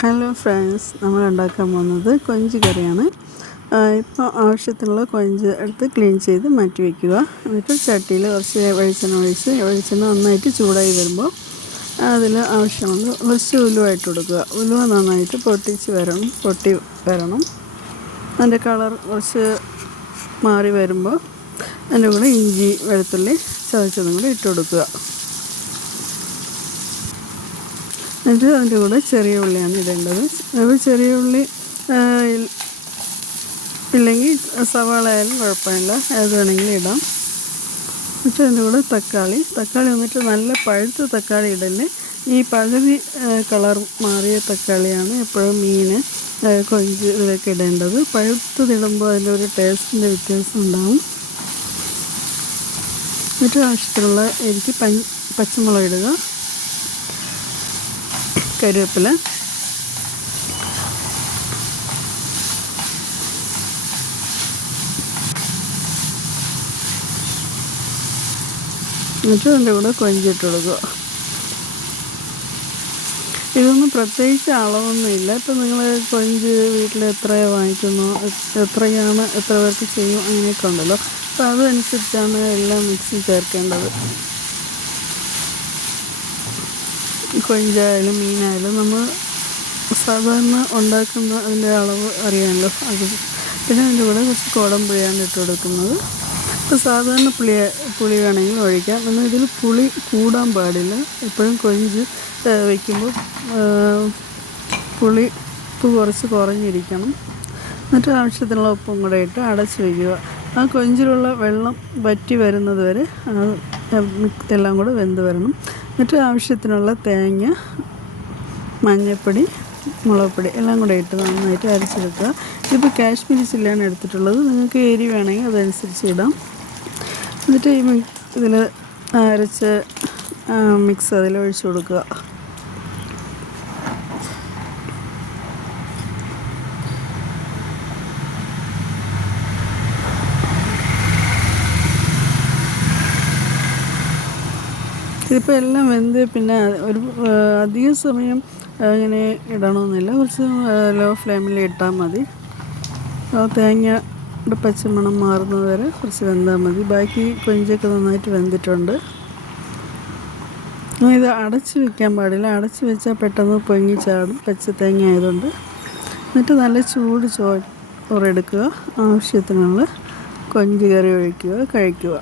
Hello friends നമ്മൾ ഉണ്ടാക്കാൻ പോകുന്നത് കൊഞ്ച് കറിയാണ്. ഇപ്പോൾ ആവശ്യത്തിനുള്ള കൊഞ്ച് എടുത്ത് ക്ലീൻ ചെയ്ത് മാറ്റി വയ്ക്കുക എന്നിട്ട് ചട്ടിയിൽ കുറച്ച് വെളിച്ചെണ്ണ ഒഴിച്ച് വെളിച്ചെണ്ണ നന്നായിട്ട് ചൂടായി വരുമ്പോൾ അതിൽ ആവശ്യമുള്ള കുറച്ച് ഉലുവായിട്ട് കൊടുക്കുക. ഉലുവ നന്നായിട്ട് പൊട്ടിച്ച് വരണം പൊട്ടി വരണം. അതിന്റെ കളർ കുറച്ച് മാറി വരുമ്പോൾ അതിന്റെ കൂടെ ഇഞ്ചി വെളുത്തുള്ളി ചതച്ചതും കൂടെ ഇട്ട് കൊടുക്കുക. എന്നിട്ട് അതിന്റെ കൂടെ ചെറിയ ഉള്ളിയാണ് ഇടേണ്ടത്. അപ്പോൾ ചെറിയ ഉള്ളി ഇല്ലെങ്കിൽ സവാള ആയാലും കുഴപ്പമില്ല. ഏത് വേണമെങ്കിലും ഇടാം. എന്നിട്ട് അതിന്റെ കൂടെ തക്കാളി. തക്കാളി വന്നിട്ട് നല്ല പഴുത്ത തക്കാളി ഇടൽ. ഈ പകുതി കളർ മാറിയ തക്കാളിയാണ് എപ്പോഴും മീൻ കൊഞ്ച് ഇതിലൊക്കെ ഇടേണ്ടത്. പഴുത്തതിടുമ്പോൾ അതിന്റെ ഒരു ടേസ്റ്റിന്റെ വ്യത്യാസം ഉണ്ടാവും. എന്നിട്ട് ആവശ്യത്തിനുള്ള എനിക്ക് പച്ചമുളക് ഇടുക. കരുവേപ്പില എന്നിട്ട് അതിന്റെ കൂടെ കൊഞ്ചിട്ട് കൊടുക്കുക. ഇതൊന്നും പ്രത്യേകിച്ച് അളവൊന്നുമില്ല. ഇപ്പം നിങ്ങൾ കൊഞ്ച് വീട്ടിൽ എത്ര വാങ്ങിക്കുന്നു എത്രയാണ് എത്ര പേർക്ക് ചെയ്യും അങ്ങനെയൊക്കെ ഉണ്ടല്ലോ. അപ്പോൾ അതനുസരിച്ചാണ് എല്ലാം മിക്സി ചേർക്കേണ്ടത്. കൊഞ്ചായാലും മീനായാലും നമ്മൾ സാധാരണ ഉണ്ടാക്കുന്ന അതിന്റെ അളവ് അറിയാമല്ലോ. അത് പിന്നെ അതിന്റെ കൂടെ കുറച്ച് കോടമ്പുളിയാണ് ഇട്ട് കൊടുക്കുന്നത്. ഇപ്പോൾ സാധാരണ പുളി പുളി വേണമെങ്കിൽ ഒഴിക്കാം. എന്നാൽ ഇതിൽ പുളി കൂടാൻ പാടില്ല. എപ്പോഴും കൊഞ്ച് വയ്ക്കുമ്പോൾ പുളി ഉപ്പ് കുറച്ച് കുറഞ്ഞിരിക്കണം. എന്നിട്ട് ആവശ്യത്തിനുള്ള ഉപ്പും കൂടെ ഇട്ട് അടച്ച് വയ്ക്കുക. ആ കൊഞ്ചിലുള്ള വെള്ളം വറ്റി വരുന്നത് വരെ എല്ലാം കൂടെ വെന്ത് വരണം. എന്നിട്ട് ആവശ്യത്തിനുള്ള തേങ്ങ മഞ്ഞൾപ്പൊടി മുളക് പൊടി എല്ലാം കൂടെ ഇട്ട് നന്നായിട്ട് അരച്ചെടുക്കുക. ഇതിപ്പോൾ കാശ്മീരി ചില്ലാണ് എടുത്തിട്ടുള്ളത്. നിങ്ങൾക്ക് എരി വേണമെങ്കിൽ അതനുസരിച്ച് ഇടാം. എന്നിട്ട് ഈ ഇതിൽ അരച്ച മിക്സ് അതിൽ ഒഴിച്ചു കൊടുക്കുക. ഇതിപ്പോൾ എല്ലാം വെന്ത് പിന്നെ ഒരു അധിക സമയം ഇങ്ങനെ ഇടണമെന്നില്ല കുറച്ച് ലോ ഫ്ലെയിമിൽ ഇട്ടാൽ മതി. തേങ്ങയുടെ പച്ചമണം മാറുന്നത് വരെ കുറച്ച് വെന്താൽ മതി. ബാക്കി കൊഞ്ചൊക്കെ നന്നായിട്ട് വെന്തിട്ടുണ്ട്. ഇത് അടച്ച് വെക്കാൻ പാടില്ല. അടച്ച് വെച്ചാൽ പെട്ടെന്ന് പൊങ്ങി ചാടും. പച്ച തേങ്ങ ആയതുകൊണ്ട്. എന്നിട്ട് നല്ല ചൂട് ചോറെടുക്കുക ആവശ്യത്തിനുള്ള കൊഞ്ച് കറി ഒഴിക്കുക കഴിക്കുക.